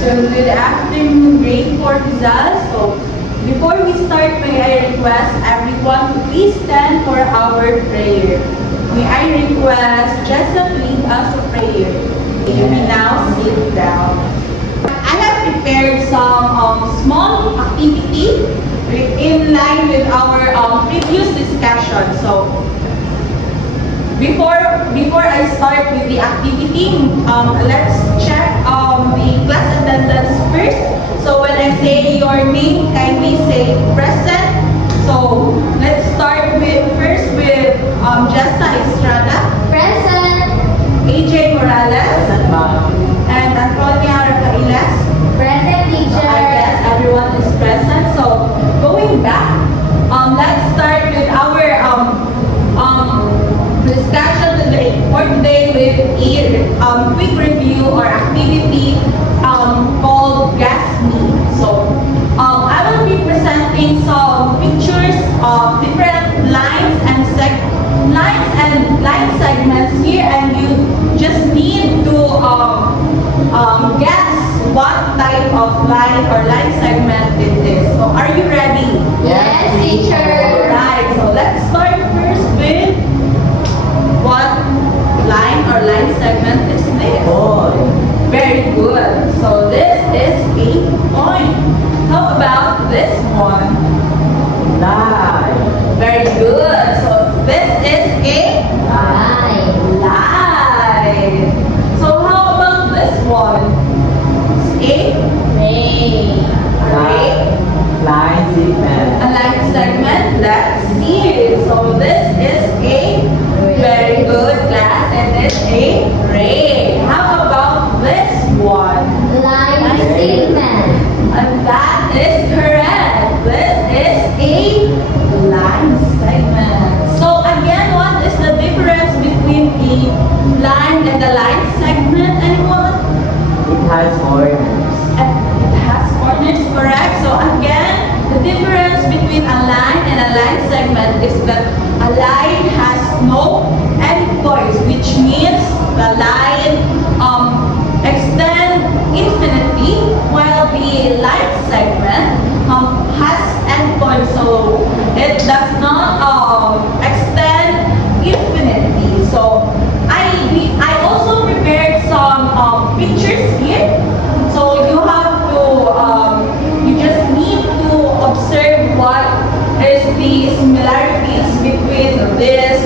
So good afternoon, grade 4 Rizal. So before we start, may I request everyone to please stand for our prayer. May I request Jessa to lead us to prayer. You may now sit down. I have prepared some small activity in line with our previous discussion. So before I start with the activity, let's check the class attendance first. So when I say your name, kindly say present. So let's start first with Jessa Estrada, Present. AJ Morales, and Antonia Rafaelas. Present, teacher. I guess everyone is present. So going back, let's start with our discussion for today with a quick review or activity called Guess Me. So I will be presenting some pictures of different lines and line segments here, and you just need to guess what type of line or line segment it is. So are you ready? Yes, teacher. Alright, so let's start first with what line or line segment is this? Very good. So this is a point. How about this one? Very good. So this is a Line. line. So how about this one? It's Ray. a line segment. Let's see. So this is a very good class. It is a ray. How about this one? Line segment. And that is correct. This is a line segment. So again, what is the difference between the line and the line segment? Anyone? It has corners. It has corners, correct? So again, the difference between a line and a line segment is that a line has no endpoints, which means the line extend infinitely, while the line segment has endpoints, so it does not extend infinitely. So I also prepared some pictures here. So you have to you just need to observe what is the similarities between this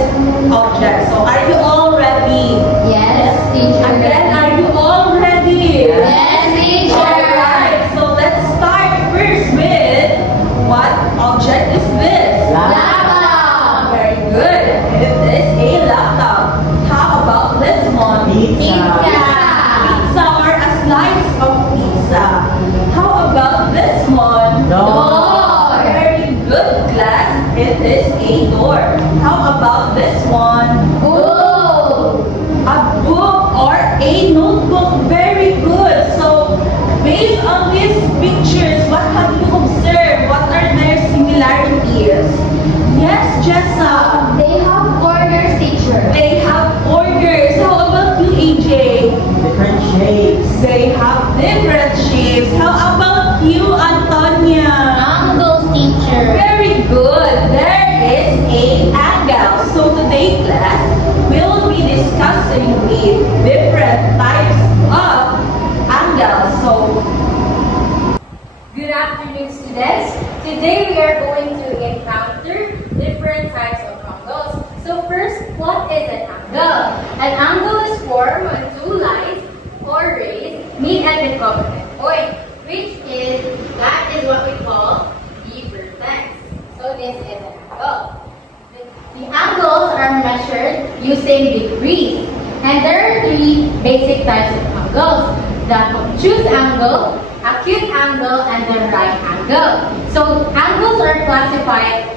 object. So are you all ready? Yes, teacher. Again, are you all ready? Yes, teacher. Alright, so let's start first with what object is this? Laptop. Very good. It is a laptop. How about this one? Pizza. Pizza or a slice of pizza. How about this one? Door. Very good, class. It is a door. How about this one? Book. A book or a notebook. Very good. So, based on these pictures, what have you observed? What are their similarities? Yes, Jessa. They have corners, teacher. They have borders. How about you, AJ? Different shapes. They have different shapes. How about you, Antonia? Angles, teacher. Very good. There is a angle. So today, class, we'll be discussing the different types of angles. So, Good afternoon, students. Today we are going to encounter different types of angles. So first, what is an angle? An angle is formed when two lines or rays meet at the covenant point, that is what we call the vertex. So this is an angle. The angles are measured using degrees, and there are three basic types of angles: the obtuse angle, acute angle, and the right angle. So angles are classified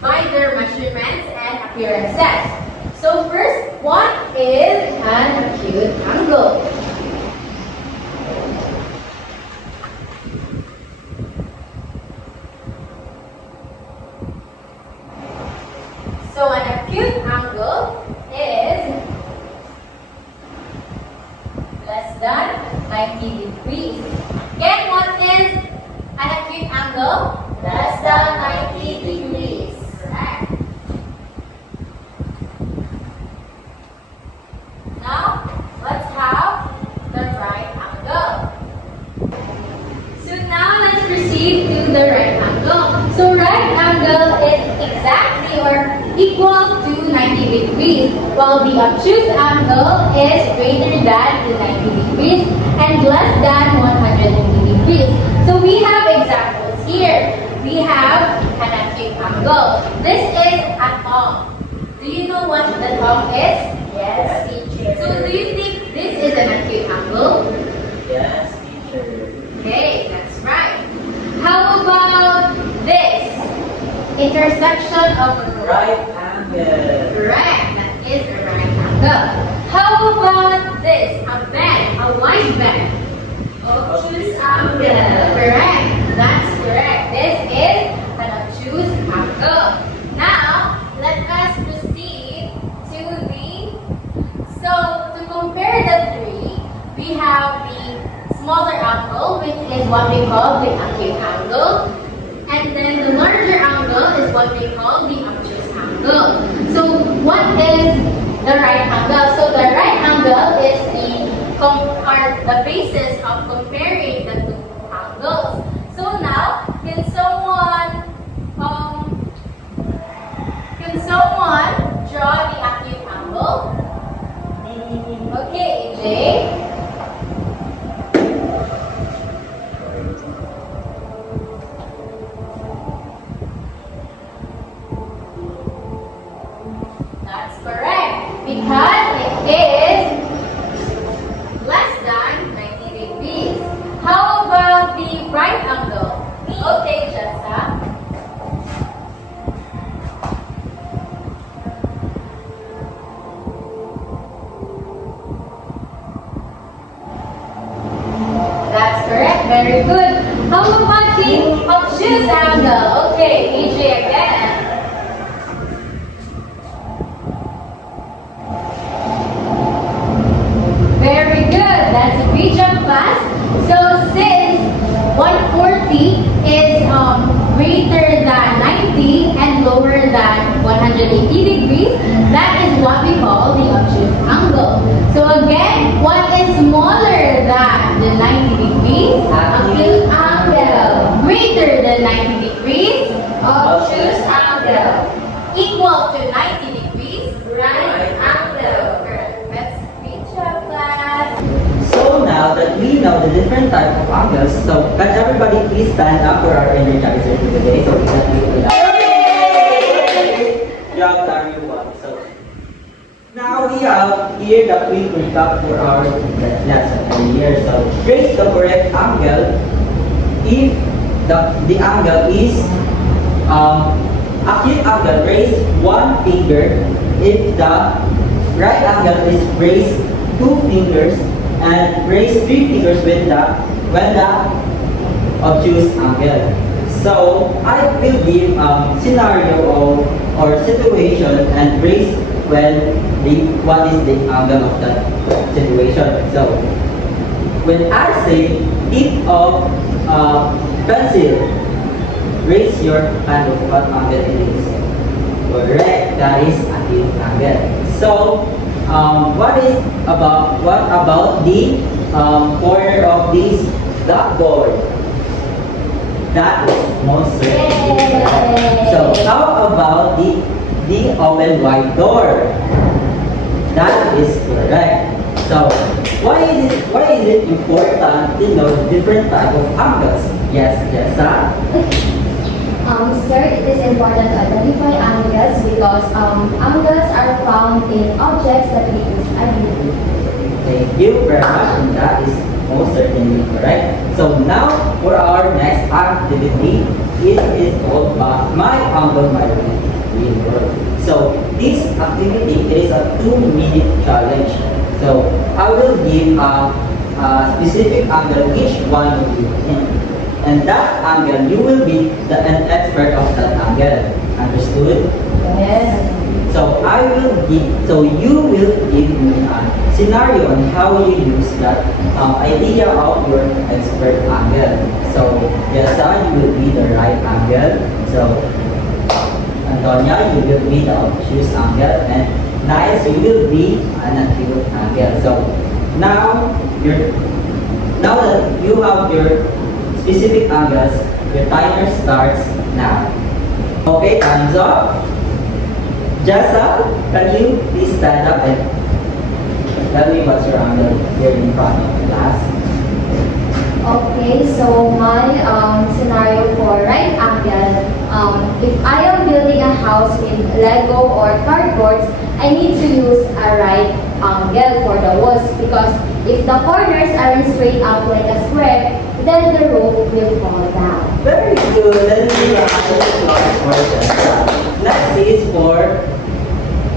by their measurements and appearances. So first, what is an acute angle? So an acute angle is less than 90 degrees. Again, what is an acute angle? Less than 90 degrees. Correct. Now, let's have the right angle. So now let's proceed to the right angle. So right angle is exactly or equal to 90 degrees, while the obtuse angle is greater than the 90 degrees and less than 180 degrees. So we have examples here. We have an acute angle. This is a thumb. Do you know what the thumb is? Yes, teacher. So do you think this is an acute angle? Yes, teacher. Okay, that's right. How about this? Intersection of a Right angle. Correct, that is a right angle. How about this? A bend, a wide bend. Obtuse angle. Correct, that's correct. This is an obtuse angle. Now, let us proceed to so to compare the three, we have the smaller angle, which is what we call the acute angle. And then the larger angle is what we call the obtuse angle. So what is the right angle? So the right angle is the basis of comparing the two angles. So now, can someone draw the acute angle? Okay, AJ. That's correct. Because it is less than 90 degrees. How about the right angle? Okay, Jessa. That's correct. Very good. How about the obtuse angle? Okay, AJ again. Very good. That's a great job, class. So since 140 is greater than 90 and lower than 180 degrees, that is what we call the obtuse angle. So again, what is smaller than the 90 degrees? Acute angle. Greater than 90 degrees? Obtuse angle. Equal to 90 degrees? Right angle. Correct. That's great job, class. So now that we know the different type of angles, so can everybody please stand up for our energizer for today so we can do it. Good job, everyone. So now we have here the quick recap for our lesson for here. So trace the correct angle if the angle is acute angle. Raise one finger if the right angle is raise two fingers and raise three fingers when the obtuse angle. So I will give scenario or situation and raise what is the angle of that situation. So when I say tip of pencil, raise your hand of what angle it is. Correct, that is acute angle. So what about the corner of this blackboard? That is most certainly correct. So how about the open wide door? That is correct. So why is it important to know different type of angles? Yes, Jessa? Sir, it is important to identify angles because angles are found in objects that we use every day. Thank you very much, and that is most certainly correct. So now for our next activity, it is called My Angle, My Real World. So this activity is a 2-minute challenge. So I will give a specific angle each one of you. And that angle, you will be an expert of that angle. Understood? Yes. So you will give me a scenario on how you use that idea of your expert angle. So Jessa, you will be the right angle. So Antonia, you will be the obtuse angle, and Nice, you will be an acute angle. So now that you have your specific angles, your timer starts now. Okay, time's up. Jessa, can you please stand up and tell me what's your angle here in front of the class? Okay, so my scenario for right angle, if I am building a house with Lego or cardboards, I need to use a right angle for the walls because if the corners aren't straight up like a square, then the roof will fall down. Very good. Let's do a applause for Jessa. Next is for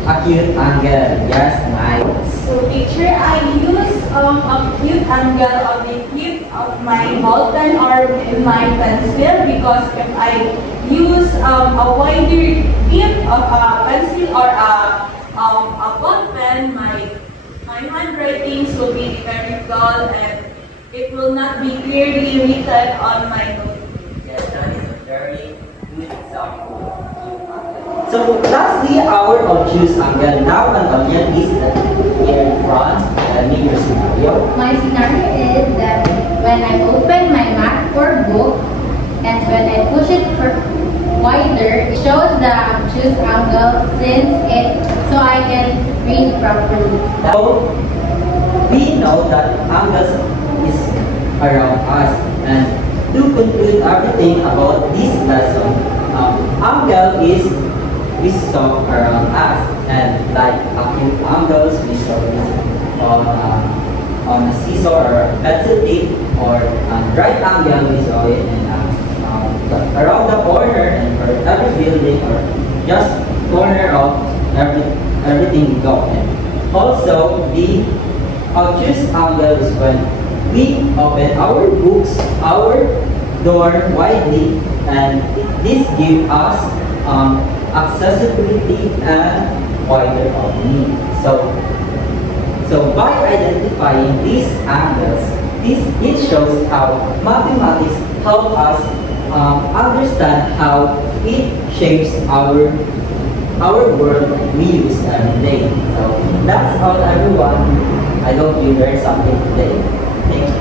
acute angle. Yes, nice. So teacher, I use acute angle on the tip of my ball pen or in my pencil because if I use a wider tip of a pencil or a ball pen, my handwriting will be very dull and it will not be clearly written on my notebook. Yes, that is a very good example. So lastly, our obtuse angle. Now, Antonia, please here in front. Tell me your scenario. My scenario is that when I open my math book and when I push it wider, it shows the obtuse angle so I can read properly. So we know that angles is around us, and to conclude everything about this lesson, angle is we saw around us, and like acute angles we saw this on a seesaw or a pencil tip, or right angle we saw it in around the corner and for every building or just corner of everything we go. And also the obtuse angle is when we open our books, our door widely, and this gives us accessibility and wider opening. So by identifying these angles, it shows how mathematics help us understand how it shapes our world we use every day. So that's all, everyone. I hope you learned something today. Thank you.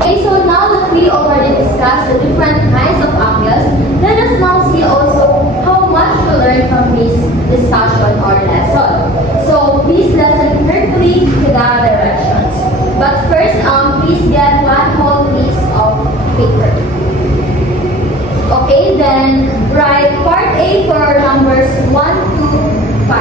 Okay, so now that we already discussed the different kinds of angles, let us now see also how much to learn from this discussion or lesson. So please listen carefully to the directions. But first, please get one whole piece of paper. Okay, then write part A for numbers 1 to 5.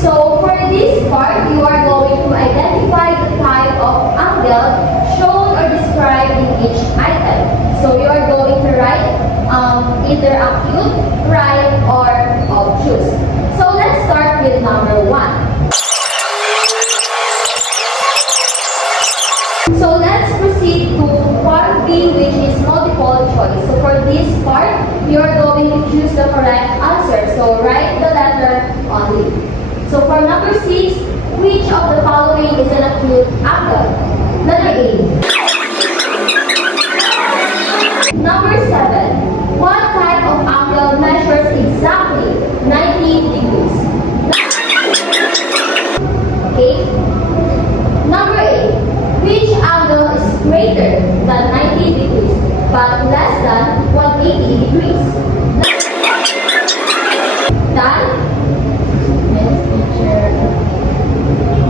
So for this part, you are going to identify the type of angle shown or described in each item. So you are going to write either acute, right, or obtuse. So let's start with number 1. So let's proceed to part B, which is multiple choice. So for this part, you are going to choose the correct answer. So write the letter only. So for number 6, which of the following is an acute angle? Letter A. Number 7, what type of angle measures exactly 90 degrees? Okay. Number 8, which angle is greater than 90 degrees but less than 180 degrees? Done?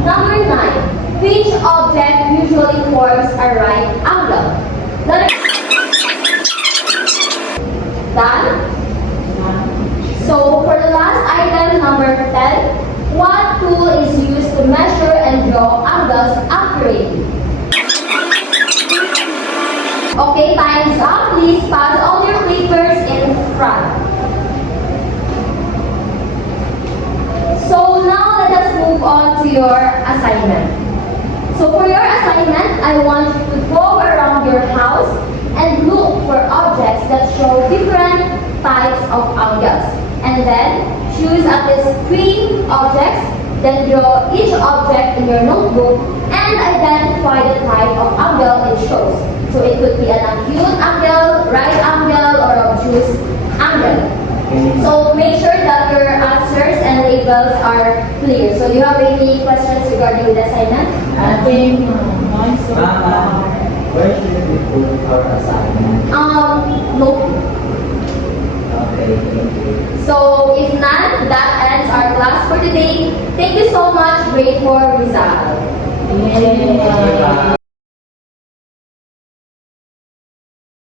Number 9, which object usually forms a right angle? Done? So for the last item, number 10, what tool is used to measure and draw angles accurately? Okay, time's up. Please pass all your papers in front. So now let us move on to your assignment. So for your assignment, I want you to go around your house and look for objects that show different types of angles. and then choose at least 3 objects, then draw each object in your notebook and identify the type of angle it shows. So it could be an acute angle, right angle, or obtuse angle. So make sure that your answers and labels are clear. So do you have any questions regarding the assignment? Nothing. Mine so Mama, where should we put our assignment? No. Okay, thank you. So if not, that ends our class for today. Thank you so much, Grade 4 Rizal. Yeah. Bye.